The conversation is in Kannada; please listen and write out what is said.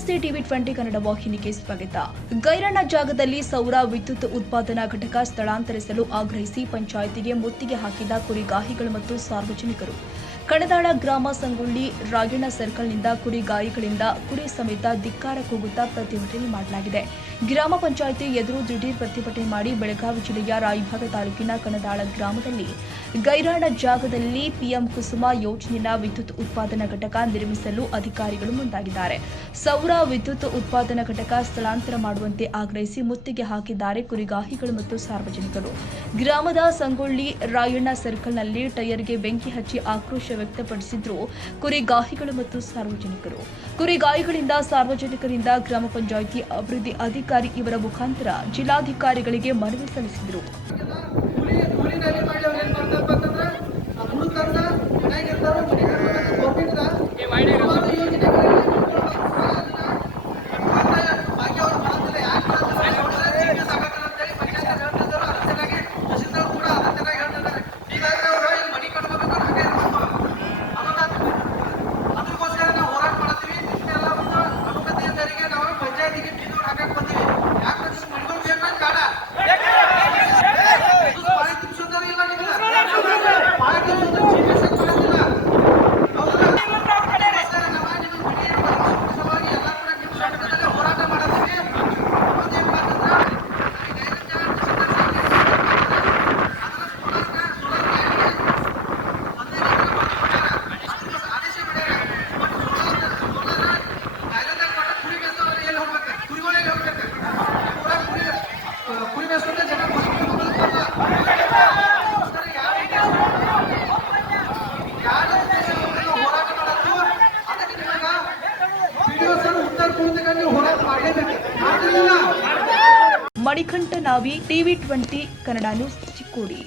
ನಮಸ್ತೆ ಟಿವಿ 20 ಕನ್ನಡ ವಾಹಿನಿಗೆ ಸ್ವಾಗತ. ಗೈರಣ್ಣ ಜಾಗದಲ್ಲಿ ಸೌರ ವಿದ್ಯುತ್ ಉತ್ಪಾದನಾ ಘಟಕ ಸ್ಥಳಾಂತರಿಸಲು ಆಗ್ರಹಿಸಿ ಪಂಚಾಯಿತಿಗೆ ಮುತ್ತಿಗೆ ಹಾಕಿದ ಕುರಿಗಾಹಿಗಳು ಮತ್ತು ಸಾರ್ವಜನಿಕರು. ಕಣದಾಳ ಗ್ರಾಮ ಸಂಗೊಳ್ಳಿ ರಾಯಣ್ಣ ಸರ್ಕಲ್ನಿಂದ ಕುರಿಗಾಹಿಗಳಿಂದ ಕುರಿ ಸಮೇತ ಧಿಕ್ಕಾರ ಕೂಗುತ್ತಾ ಪ್ರತಿಭಟನೆ ಮಾಡಲಾಗಿದೆ. ಗ್ರಾಮ ಪಂಚಾಯಿತಿ ಎದುರು ದಿಢೀರ್ ಪ್ರತಿಭಟನೆ ಮಾಡಿ ಬೆಳಗಾವಿ ಜಿಲ್ಲೆಯ ರಾಯಭಾಗ ತಾಲೂಕಿನ ಕಣದಾಳ ಗ್ರಾಮದಲ್ಲಿ ಗೈರಾಣ ಜಾಗದಲ್ಲಿ ಪಿಎಂ ಕುಸುಮ ಯೋಜನೆಯ ವಿದ್ಯುತ್ ಉತ್ಪಾದನಾ ಘಟಕ ನಿರ್ಮಿಸಲು ಅಧಿಕಾರಿಗಳು ಮುಂದಾಗಿದ್ದಾರೆ. ಸೌರ ವಿದ್ಯುತ್ ಉತ್ಪಾದನಾ ಘಟಕ ಸ್ಥಳಾಂತರ ಮಾಡುವಂತೆ ಆಗ್ರಹಿಸಿ ಮುತ್ತಿಗೆ ಹಾಕಿದ್ದಾರೆ ಕುರಿಗಾಹಿಗಳು ಮತ್ತು ಸಾರ್ವಜನಿಕರು. ಗ್ರಾಮದ ಸಂಗೊಳ್ಳಿ ರಾಯಣ್ಣ ಸರ್ಕಲ್ನಲ್ಲಿ ಟೈರ್ಗೆ ಬೆಂಕಿ ಹಚ್ಚಿ ಆಕ್ರೋಶ ವ್ಯಕ್ತಪಡಿಸಿದ್ರು ಕುರಿಗಾಹಿಗಳು ಮತ್ತು ಸಾರ್ವಜನಿಕರು. ಕುರಿಗಾಹಿಗಳಿಂದ ಸಾರ್ವಜನಿಕರಿಂದ ಗ್ರಾಮ ಪಂಚಾಯಿತಿ ಅಭಿವೃದ್ಧಿ ಅಧಿಕಾರಿ ಇವರ ಮುಖಾಂತರ ಜಿಲ್ಲಾಧಿಕಾರಿಗಳಿಗೆ ಮನವಿ ಸಲ್ಲಿಸಿದರು. Manikanta Navi TV 20 Kannada news Chikkodi.